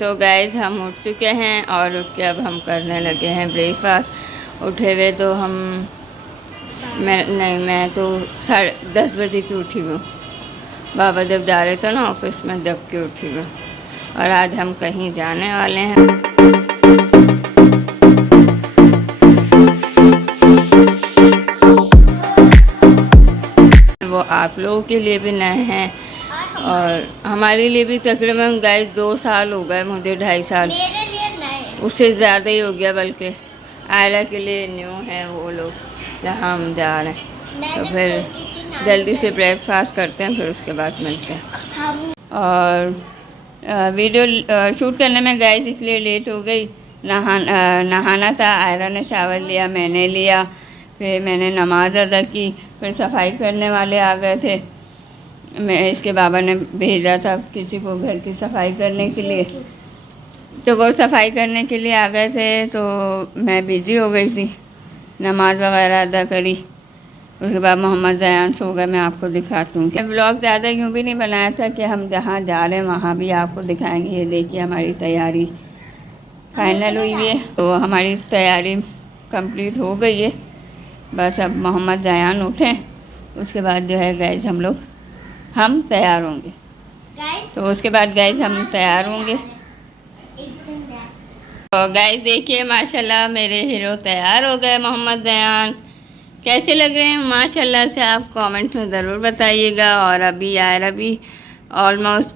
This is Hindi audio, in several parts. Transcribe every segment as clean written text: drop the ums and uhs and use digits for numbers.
तो गाइस हम उठ चुके हैं और उठ के अब हम करने लगे हैं ब्रेकफास्ट। उठे हुए तो मैं तो 10:30 की उठी हूँ। बाबा जब जा रहे थे ना ऑफिस में जब के उठी हूँ। और आज हम कहीं जाने वाले हैं। वो आप लोगों के लिए भी नए हैं और हमारे लिए भी। तकरीबन गाइस 2 साल हो गए, मुझे 2.5 साल, मेरे लिए नए, उससे ज़्यादा ही हो गया। बल्कि आयला के लिए न्यू है वो लोग जहाँ हम जा रहे हैं। तो फिर जल्दी से ब्रेकफास्ट करते हैं, फिर उसके बाद मिलते हैं। और वीडियो शूट करने में गाइस इसलिए लेट हो गई। नहाना था, आयरा ने शावर लिया, मैंने लिया, फिर मैंने नमाज अदा की, फिर सफाई करने वाले आ गए थे। इसके बाबा ने भेजा था किसी को घर की सफाई करने के लिए, तो वो सफाई करने के लिए आ गए थे। तो मैं बिज़ी हो गई थी, नमाज वगैरह अदा करी। उसके बाद मोहम्मद ज़यान सो गए। मैं आपको दिखाती हूँ। ब्लॉग ज़्यादा यूँ भी नहीं बनाया था कि हम जहाँ जा रहे हैं वहाँ भी आपको दिखाएंगे। ये देखिए हमारी तैयारी फाइनल हुई है, तो हमारी तैयारी कंप्लीट हो गई है। बस अब मोहम्मद ज़यान उठें, उसके बाद जो है गाइस हम तैयार होंगे। तो उसके बाद गाइस हम तैयार होंगे। तो गाइस देखिए माशाल्लाह मेरे हीरो तैयार हो गए। मोहम्मद ज़यान कैसे लग रहे हैं माशाल्लाह से आप कमेंट्स में ज़रूर बताइएगा। और अभी आयरा भी ऑलमोस्ट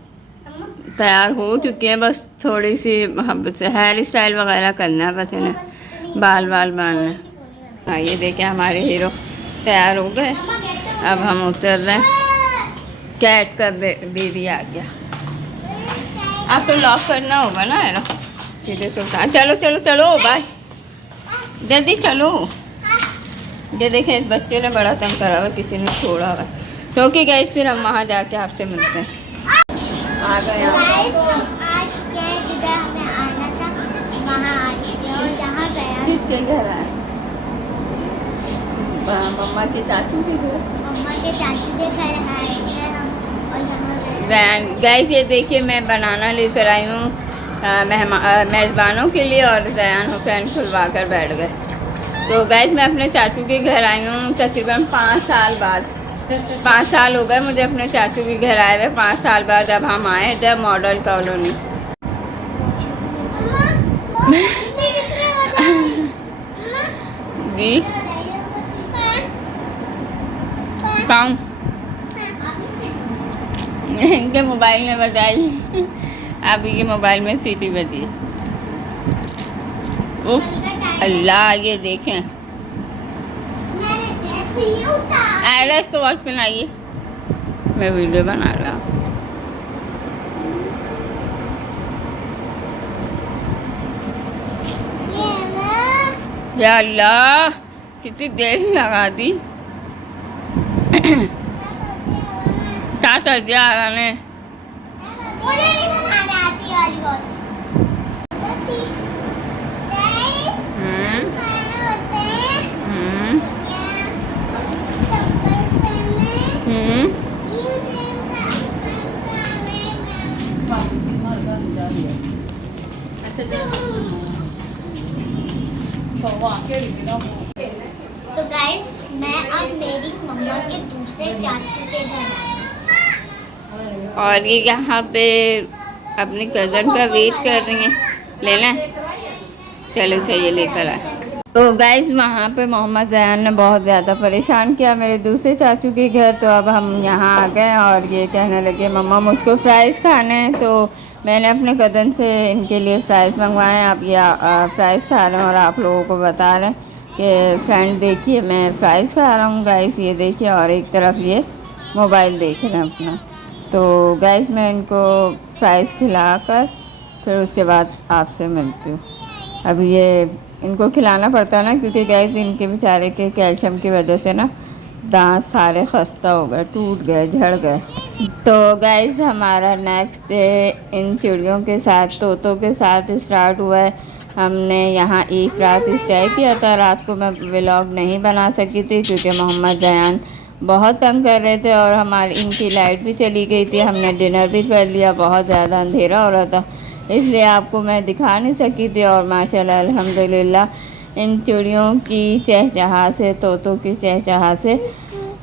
तैयार हो चुके हैं, बस थोड़ी सी हेयर स्टाइल वगैरह करना है, बस इन्हें बाल बांधना। हाँ ये देखिए हमारे हीरो तैयार हो गए। अब हम उतर रहे हैं। कैट का बेबी आ गया। अब तो लॉक करना होगा ना है ना, सीधे सुल्तान। चलो चलो चलो बाय, जल्दी चलो। ये देखें इस बच्चे ने बड़ा तंग करा हुआ, किसी ने छोड़ा हुआ। तो कि गाइस फिर हम वहाँ जाके आपसे मिलते हैं। आ गए किसके घर आए? मम्मा के चाचू के घर। मम्मा के चाचू के घर आए हैं हम, और यहाँ गाइस ये देखिए मैं बनाना लेकर आई हूँ मेज़बानों के लिए, और ज़यान हुसैन खुलवा कर बैठ गए। तो गाइस मैं अपने चाचू के घर आई हूँ तकरीबन 5 साल बाद। 5 साल हो गए मुझे अपने चाचू के घर आए हुए। 5 साल बाद अब हम आए इधर मॉडल कॉलोनी। जी काम इनके मोबाइल ने बजाई। अभी के मोबाइल में सीटी बजी। उफ अल्लाह ये देखें। आयरा इसको वॉच पहनाइए, मैं वीडियो बना रहा हूँ। या अल्लाह कितनी देर लगा दी। क्या कर दिया आयरा ने? मुझे नहीं बनाने आती वाली वॉच। तो गाइस मैं अब मेरी मम्मा के दूसरे चाचू के घर आई, और ये यहाँ पे अपनी कज़न का वेट कर रही हैं। लेना चलो चाहिए लेकर आए। तो गाइस वहाँ पे मोहम्मद ज़यान ने बहुत ज़्यादा परेशान किया मेरे दूसरे चाचू के घर। तो अब हम यहाँ आ गए और ये कहने लगे मम्मा मुझको फ़्राइज़ खाने हैं। तो मैंने अपने कज़न से इनके लिए फ़्राइज़ मंगवाए हैं। अब ये फ़्राइज़ खा रहे हैं और आप लोगों को बता रहे हैं कि फ्रेंड देखिए मैं फ़्राइज़ खा रहा हूँ गाइस, ये देखिए। और एक तरफ ये मोबाइल देख रहे हैं अपना। तो गाइस मैं इनको फ़्राइज़ खिलाकर फिर उसके बाद आपसे मिलती हूँ। अब ये इनको खिलाना पड़ता है ना, क्योंकि गाइस इनके बेचारे के कैल्शियम की वजह से ना दांत सारे खस्ता हो गए, टूट गए, झड़ गए। तो गाइस हमारा नेक्स्ट डे इन चिड़ियों के साथ, तोतों के साथ स्टार्ट हुआ है। हमने यहाँ एक रात स्टे किया था। रात को मैं व्लॉग नहीं बना सकी थी क्योंकि मोहम्मद ज़यान बहुत तंग कर रहे थे और हमारी इनकी लाइट भी चली गई थी। हमने डिनर भी कर लिया, बहुत ज़्यादा अंधेरा हो रहा था। इसलिए आपको मैं दिखा नहीं सकी थी। और माशाल्लाह अल्हम्दुलिल्लाह इन चिड़ियों की चहचहा से, तोतों की चहचहा से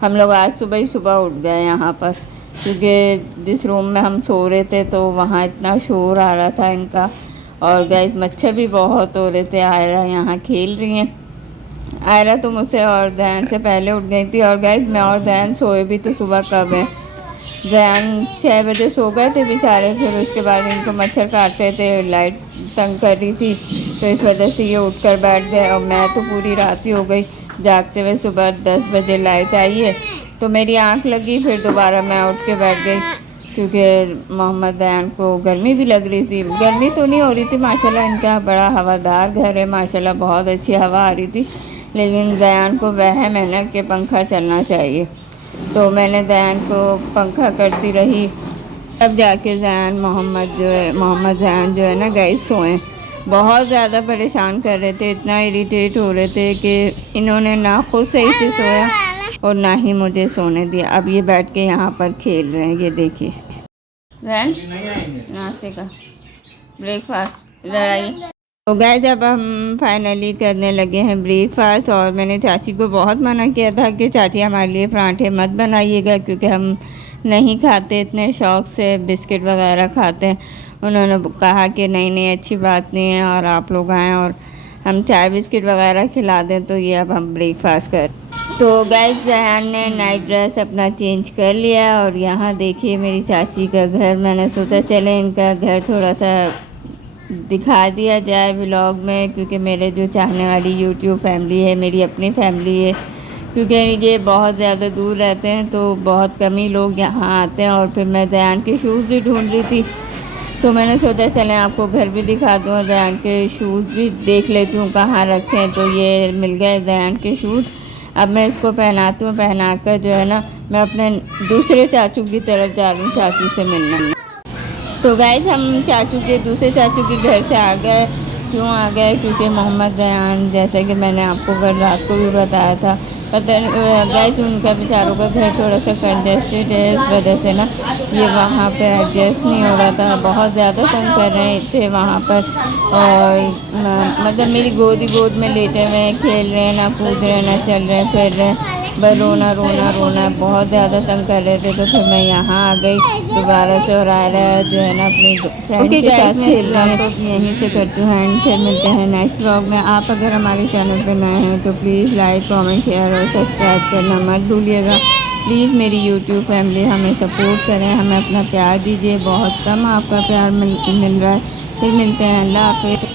हम लोग आज सुबह ही सुबह उठ गए यहाँ पर, क्योंकि जिस रूम में हम सो रहे थे तो वहाँ इतना शोर आ रहा था इनका। और गाइस मच्छर भी बहुत हो रहे थे। आयरा यहाँ खेल रही हैं। आयरा तो मुझसे और जैन से पहले उठ गई थी। और गाइस मैं और जैन सोए भी तो सुबह कब है। जैन 6 बजे सो गए थे बेचारे, फिर उसके बाद इनको मच्छर काट रहे थे, लाइट तंग कर रही थी, तो इस वजह से ये उठ कर बैठ गए। और मैं तो पूरी रात ही हो गई जागते हुए। सुबह 10 बजे लाइट आई है तो मेरी आंख लगी, फिर दोबारा मैं उठ के बैठ गई, क्योंकि मोहम्मद ज़ैन को गर्मी भी लग रही थी। गर्मी तो नहीं हो रही थी माशाल्लाह, इनका बड़ा हवादार घर है माशाल्लाह, बहुत अच्छी हवा आ रही थी। लेकिन ज़ैन को वहम है ना कि पंखा चलना चाहिए, तो मैंने ज़ैन को पंखा करती रही। अब जाके ज़ैन मोहम्मद ज़ैन जो है ना गाइस सोए। बहुत ज़्यादा परेशान कर रहे थे, इतना इरिटेट हो रहे थे कि इन्होंने ना खुद सही से सोया और ना ही मुझे सोने दिया। अब ये बैठ के यहाँ पर खेल रहे हैं, ये देखिए। ज़ैन नाश्ते का ब्रेकफास्ट इधर आइए। तो गाइस जब हम फाइनली करने लगे हैं ब्रेकफास्ट, और मैंने चाची को बहुत मना किया था कि चाची हमारे लिए पराठे मत बनाइएगा, क्योंकि हम नहीं खाते इतने शौक़ से, बिस्किट वगैरह खाते हैं। उन्होंने कहा कि नहीं अच्छी बात नहीं है, और आप लोग आएँ और हम चाय बिस्किट वगैरह खिला दें, तो ये अब हम ब्रेकफास्ट कर। तो गाइस ज़ैन ने नाइट ड्रेस अपना चेंज कर लिया, और यहाँ देखिए मेरी चाची का घर। मैंने सोचा चले इनका घर थोड़ा सा दिखा दिया जाए व्लॉग में, क्योंकि मेरे जो चाहने वाली यूट्यूब फैमिली है, मेरी अपनी फैमिली है, क्योंकि ये बहुत ज़्यादा दूर रहते हैं तो बहुत कम ही लोग यहाँ आते हैं। और फिर मैं ज़ैन के शूज़ भी ढूंढ रही थी, तो मैंने सोचा चलें आपको घर भी दिखा दूँ, ज़ैन के शूज़ भी देख लेती हूँ कहाँ रखे हैं। तो ये मिल गए ज़ैन के शूज़। अब मैं इसको पहनाती हूँ, पहना कर जो है ना मैं अपने दूसरे चाचू की तरफ जा रही हूँ, चाचू से मिलने। तो गाइस हम दूसरे चाचू के घर से आ गए। क्यों आ गए? क्योंकि मोहम्मद ज़ैन, जैसे कि मैंने आपको कल रात को भी बताया था, पता गाइस उनका बेचारों का घर थोड़ा सा कंजेस्टेड है, इस वजह से ना ये वहाँ पे एडजस्ट नहीं हो रहा था। बहुत ज़्यादा तंग कर रहे थे वहाँ पर, और मतलब मेरी गोद में लेटे हुए खेल रहे हैं, ना कूद रहे हैं, ना चल रहे हैं, फिर रहे हैं, बस रोना बहुत ज़्यादा तंग कर रहे थे। तो फिर मैं यहाँ आ गई दोबारा से, और आयरा जो है ना अपनी फ्रेंड के साथ खेल रहा है। तो यहीं से करती हूँ एंड, फिर मिलते हैं नेक्स्ट व्लॉग में। आप अगर हमारे चैनल पर नए हैं तो प्लीज़ लाइक, कमेंट, शेयर और सब्सक्राइब करना मत भूलिएगा। प्लीज़ मेरी यूट्यूब फैमिली हमें सपोर्ट करें, हमें अपना प्यार दीजिए। बहुत कम आपका प्यार मिल रहा है। फिर मिलते हैं, अल्लाह हाफ़िज़।